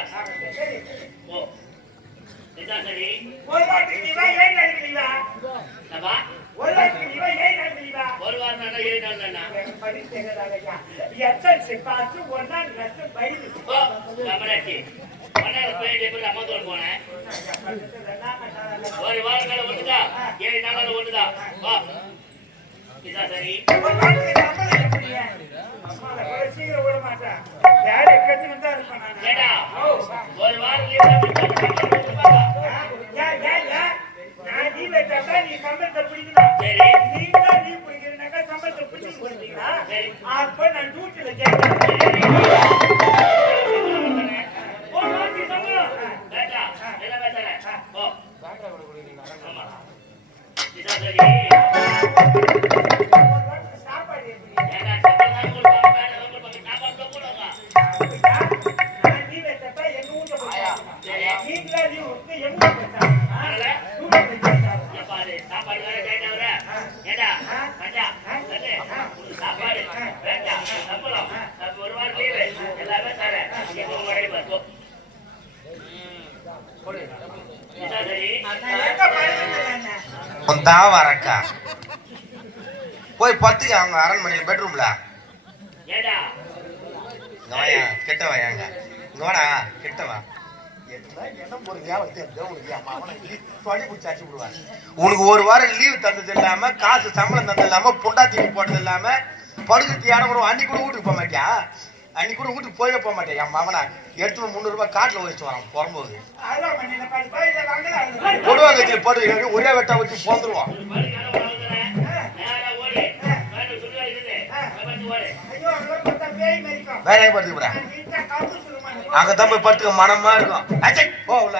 அப்படியா ஓ இதான் சரி ஒரு வாரத்துக்கு நீ வா 7 நாளைக்கு நீ வா அப்பா ஒரு வாரத்துக்கு நீ வா 7 நாளைக்கு நீ வா ஒரு வாரம் நானா 7 நாள் நானா படி தெரியறாங்கயா எஸ்எல்சி பாஸ் ஒண்ணா கிளாஸ் பைல் ஓ கமலாச்சி மண்ணால போய் எப்படி அம்மா தோட போனேன் ஒரு வாரம் கால ஒண்ணுதா 7 நாளால ஒண்ணுதா வா இதான் சரி ஒரு வாரத்துக்கு சம்பளம் எப்படியா அம்மா சீக்கிரம் விட மாட்டேன் வேலை கட்டி வந்தா இருப்பேன் நான் ஏடா ஒரு வாரம் லீவ் நான் நீ வச்சா நீ சம்பளத்தை பிடிக்கணும் சரி நீங்க நீ பிடிக்கிறனாக்கா சம்பளத்தை பிடிச்சு கொடுத்தீங்களா அப்ப நான் டியூட்டில கேட்கிறேன் ஒரு வாரத்துக்கு சம்பளம் பேட்டா என்ன பேசுற ஓ ஆமா இதான் சரி சாப்பாடு எப்படி ஏடா சம்பளம் கொடுப்பாங்க பேட்டா கொடுப்பாங்க சாப்பாடு போடுவாங்க நான் நீ வச்சா எங்க ஊர்ல போயா சரி நீங்களா நீ வந்து எங்க போச்சா பாரு சாப்பாடு வேற கேட்டா வர ஏடா மச்சா அண்ணே சாப்பாடு வேண்டாம் சம்பளம் ஒரு வாரம் லீவு எல்லாமே தரேன் எங்க முன்னாடி பார்ப்போம் வரக்கா போய் பத்துக்கு அவங்க அரண்மனையில் பெட்ரூம்ல கெட்டவா ஏங்க இங்கோடா கெட்டவா உனக்கு ஒரு வாரம் லீவ் தந்தது இல்லாம காசு சம்பளம் தந்தது இல்லாம பொண்டாத்தி போட்டது இல்லாம படுக்கிறதுக்கு இடம் கூட அன்னைக்கு கூட வீட்டுக்கு போக மாட்டியா அன்னைக்கு கூட வீட்டுக்கு போயே போக மாட்டேன் என் மாமனா எடுத்து 300 ரூபாய் காட்டுல வச்சு வரான் புறம்போது கொடுவாங்க போட்டு ஒரே வெட்டா வச்சு போந்துருவான் வேற எங்க படுத்துக்க அங்கதான் போய் படுத்துக்க மனமா இருக்கும் போ உள்ள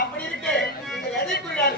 அப்படி இருக்கு எதை குறியாது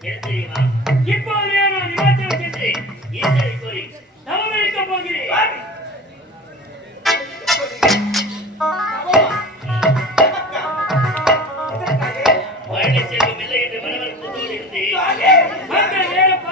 என்ன தெரியுமா? இப்போதே நான் இமாச்சலம் சென்று ஈஸ்வரை கோரி தவம் இருக்க போகிறேன். வாழ்க்கை செல்வம் இல்லை என்று மனவர் புத்தோடு இருந்து அந்த நேரம்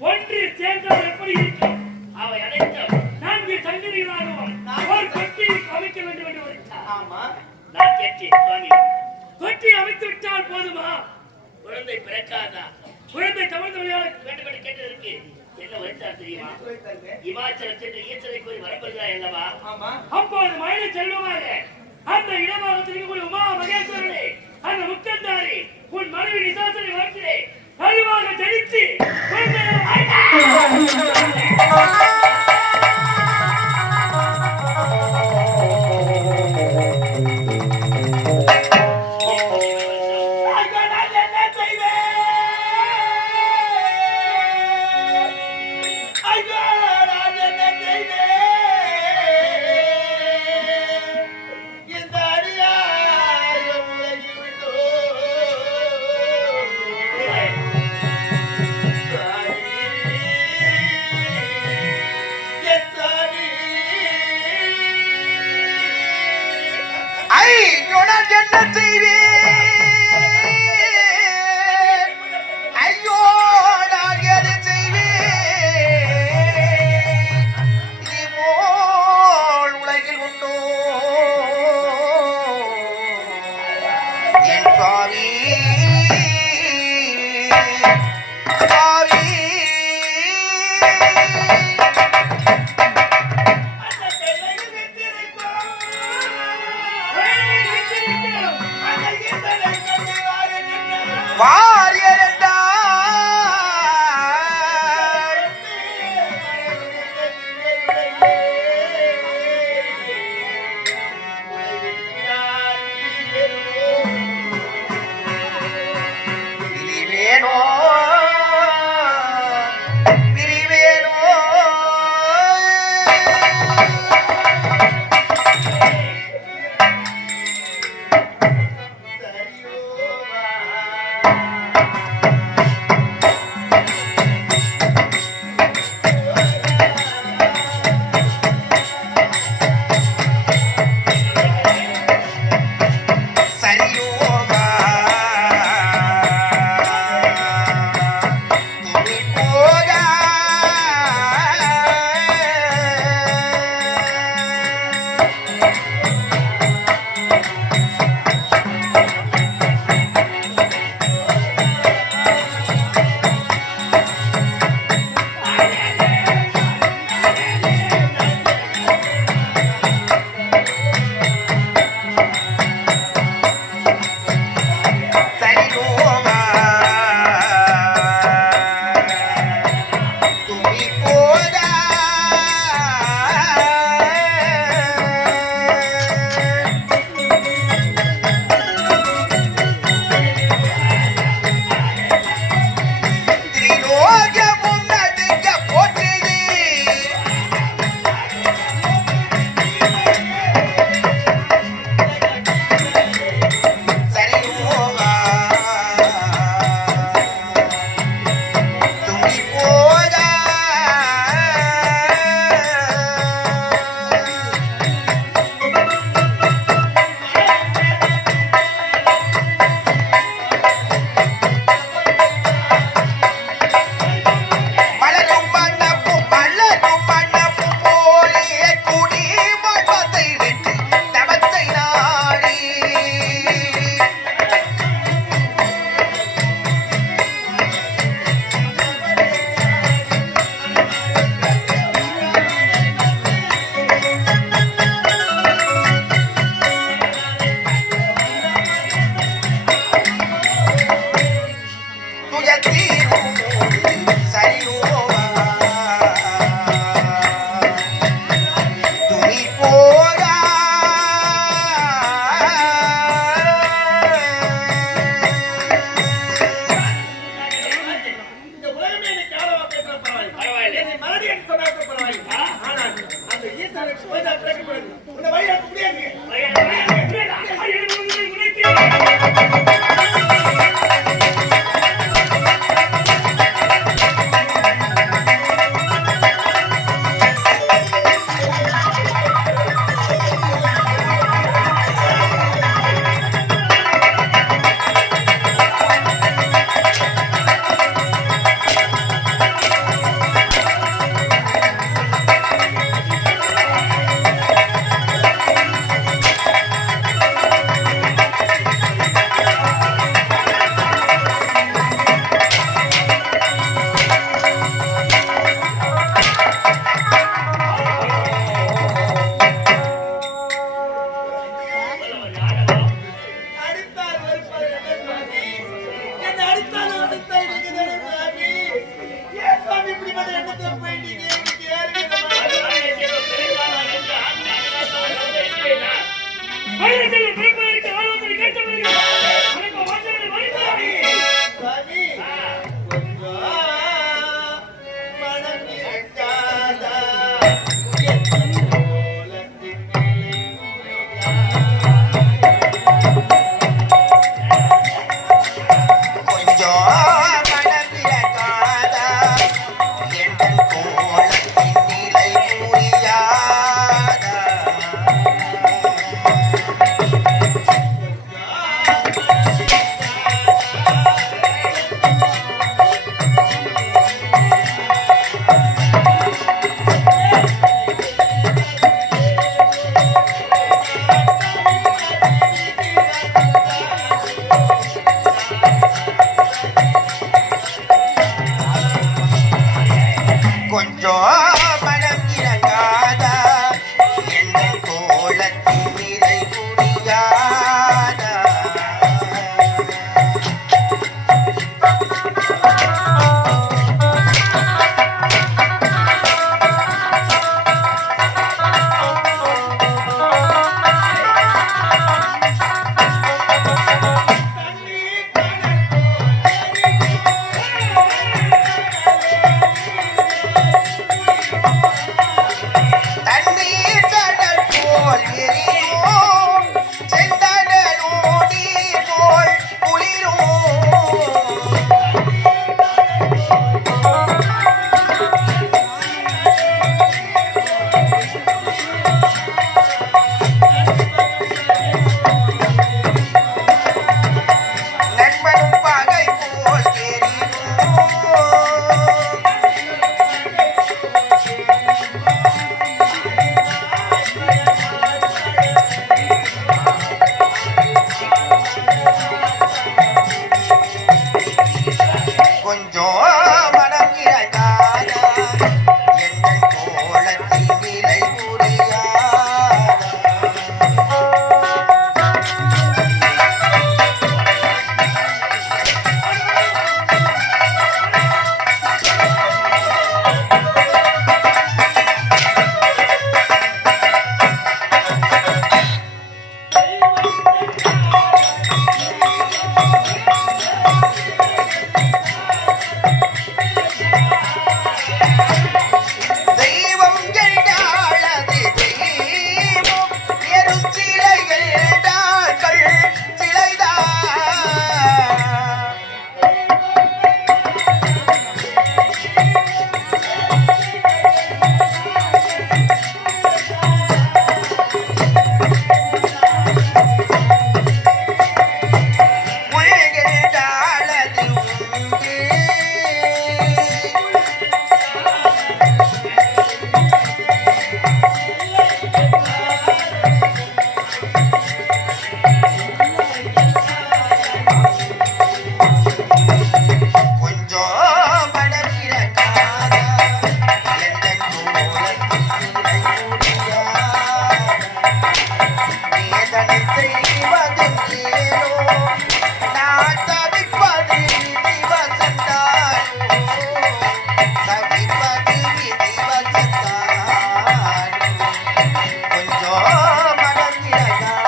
ஒன்று சேர்ந்தால் எப்படி ஆச்சு சுவாமி. தொட்டி அமைத்து விட்டால் போதுமா? குழந்தை பிறக்காதா? குழந்தை தமிழ் விளையாட வேண்டும் என்று கேட்டதற்கு என்ன வைத்தார் தெரியுமா? இமாச்சலம் சென்று ஈச்சலை கோரி வரப்படுகிறா அல்லவா? அப்போது மழை செல்வமாக அந்த இடமாக திரும்பி உமா மகேஸ்வரனே, அந்த முக்கந்தாரி உன் மனைவி நிசாசனை வளர்க்கிறே அறிவாக ஜெயித்து என்ன செய்வேன்? ஐயோ நான் எது செய்வேன்? இதுபோல் உலகில் உண்டோ என் சுவாமி? கொஞ்சம் மனம் இறங்காதா என்ன கோலத்தின் நிலை புரியாதா தண்ணீர் கடல் போல் எரியும் செந்தடலோடி போல் குளிரும் நண்பனும் பகை போல் எரியும் கொஞ்சம் மனம் இறங்காதா என்ன கோலத்தின் நிலை புரியாதா தெய்வம் என்றால் அது தெய்வம் வெறும் சிலைகள் தாங்கள் சிலைதான் உலகென்றால் அது உண்டு கொஞ்சம் மனம் இறங்காதா எந்தன் கோலத்தின் நிலை புரியாதா வேதனை செய்வதும் ஏனோ நான் தவிப்பது விதி வசந்தானோ தவிப்பது விதி வசந்தானோ கொஞ்சம் மனம் இறங்காதா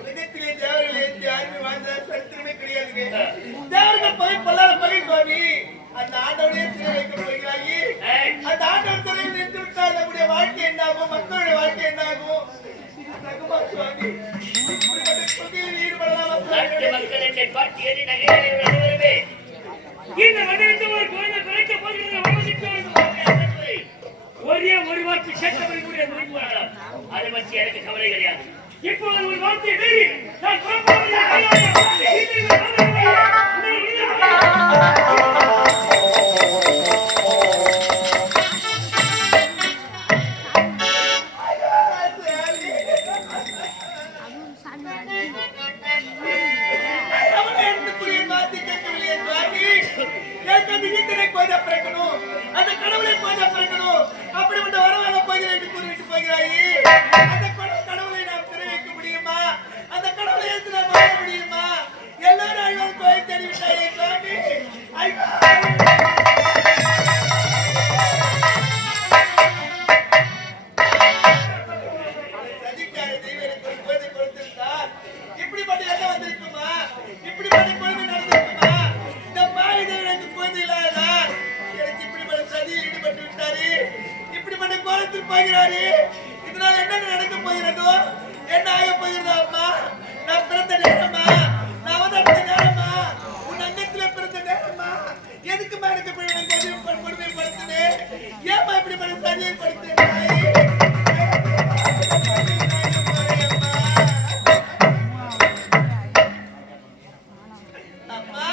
உலகத்திலே தேவர்கள் ஏற்றி ஆய்வு வாழ்ந்த சரித்திரமே கிடையாதுங்க. தேவர்கள் பகை பல்லாத பகை சுவாமி. அந்த ஆண்டவனே சிறை வைக்கப் போகிறாயி. அந்த ஆண்டவன் சிறையில் நின்று விட்டால் நம்முடைய வாழ்க்கை என்னாகும், மக்களுடைய வாழ்க்கை என்னாகும்? தகுமா சுவாமி? இப்படிப்பட்ட கொள்கையில் ஈடுபடலாமா சுவாமி? மக்கள் என்னை பார்த்து ஏறி நகைகளை வருவதே இந்த மனிதன் ஒரு குழந்தை பிறக்க போகிறது ஒரே ஒரு வார்த்தை கேட்கப்படி கூட முடிவு வரலாம். அதை பற்றி எனக்கு கவலை கிடையாது. இப்போது ஒரு வார்த்தை மீறி நான் அவனை எடுத்துக்கூடிய வார்த்தை கேட்கவில்லையே சுவாமி. கேட்காது ஈத்தனை கோயிலை பிறக்கணும், அந்த கடவுளை கோயிலை பிறக்கணும், அப்படிப்பட்ட வரவாக போகிறேன் என்று கூறிவிட்டு போகிறாயே. அந்த கடவுளை நாம் சிறை வைக்க முடியுமா? அந்த கடவுளை எடுத்து நாம் வாழ முடியுமா? எல்லாரும் அழிவார் கோயில் தெரிவித்தாயே சுவாமி. சதிக்கார தெய்வம் எனக்கு ஒரு குழந்தை கொடுத்திருந்தார். இப்படிப்பட்ட எண்ணம் வந்திருக்குமா? இப்படிப்பட்ட குழந்தை நடந்திருக்குமா? இந்த பாவி தெய்வம் எனக்கு குழந்தை இல்லாததா? எனக்கு இப்படிப்பட்ட சதியில் ஈடுபட்டு விட்டாரு, இப்படிப்பட்ட கோலத்தில் போகிறாரு. இதனால் என்ன நடக்க போகிறதோ, என்ன ஆக போகிறதோ அம்மா? நான் பிறந்த நேரமா, நான் அவதரித்த நேரமா, உன் அங்கத்திலே பிறந்த நேரமா, எதுக்குமா எனக்கு கொடுமைப்படுத்தினேன்? ஏமா இப்படிப்பட்ட சதியை கொடுத்தேன்? அம்மா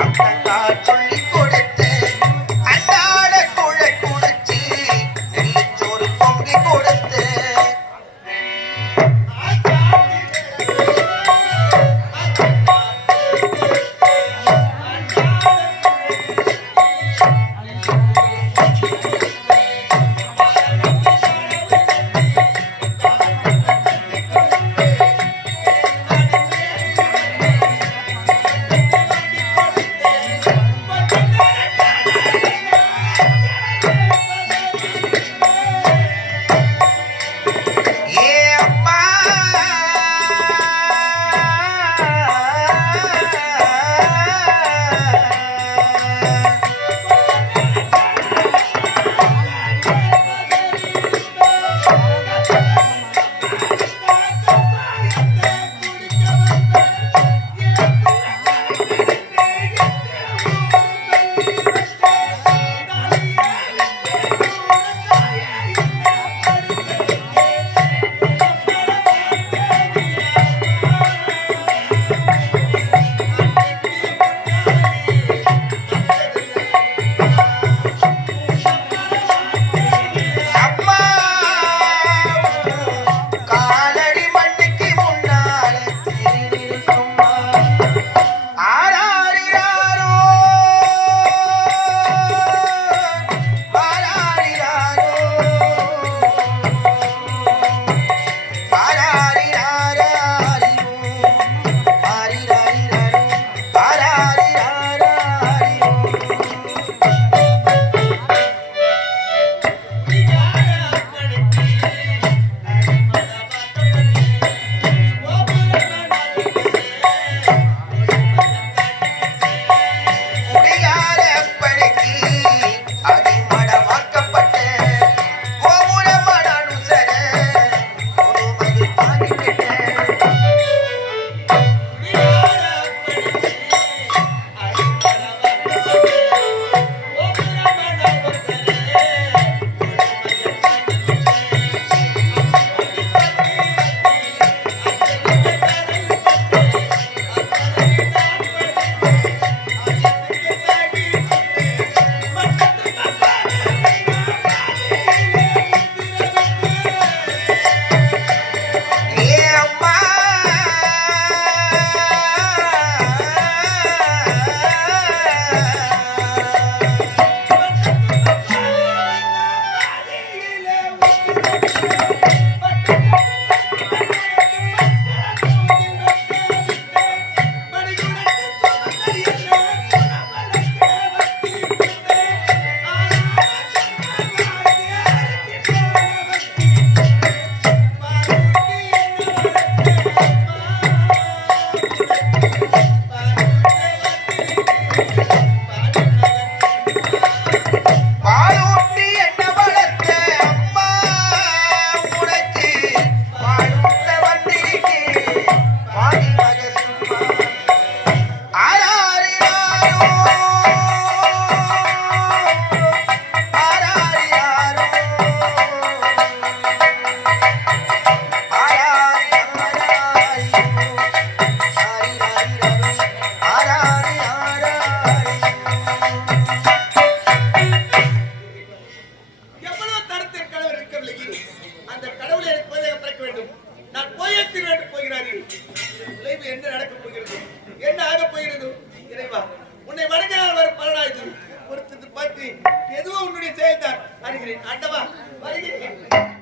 அக்கா சொல்லி கொடுத்து அன்னாட குழை குடிச்சு நெல்லிச்சோறு பொங்கி கொடுத்து என்ன நடக்கப் போகிறது, என்ன ஆகப் போகிறது? இறைவா, உன்னை வணங்கினால் வரும் பலனாய்து பொறுத்து பார்த்து எதுவோ உன்னுடைய செயல்தான். வருகிறேன் ஆண்டவா, வருகிறேன்.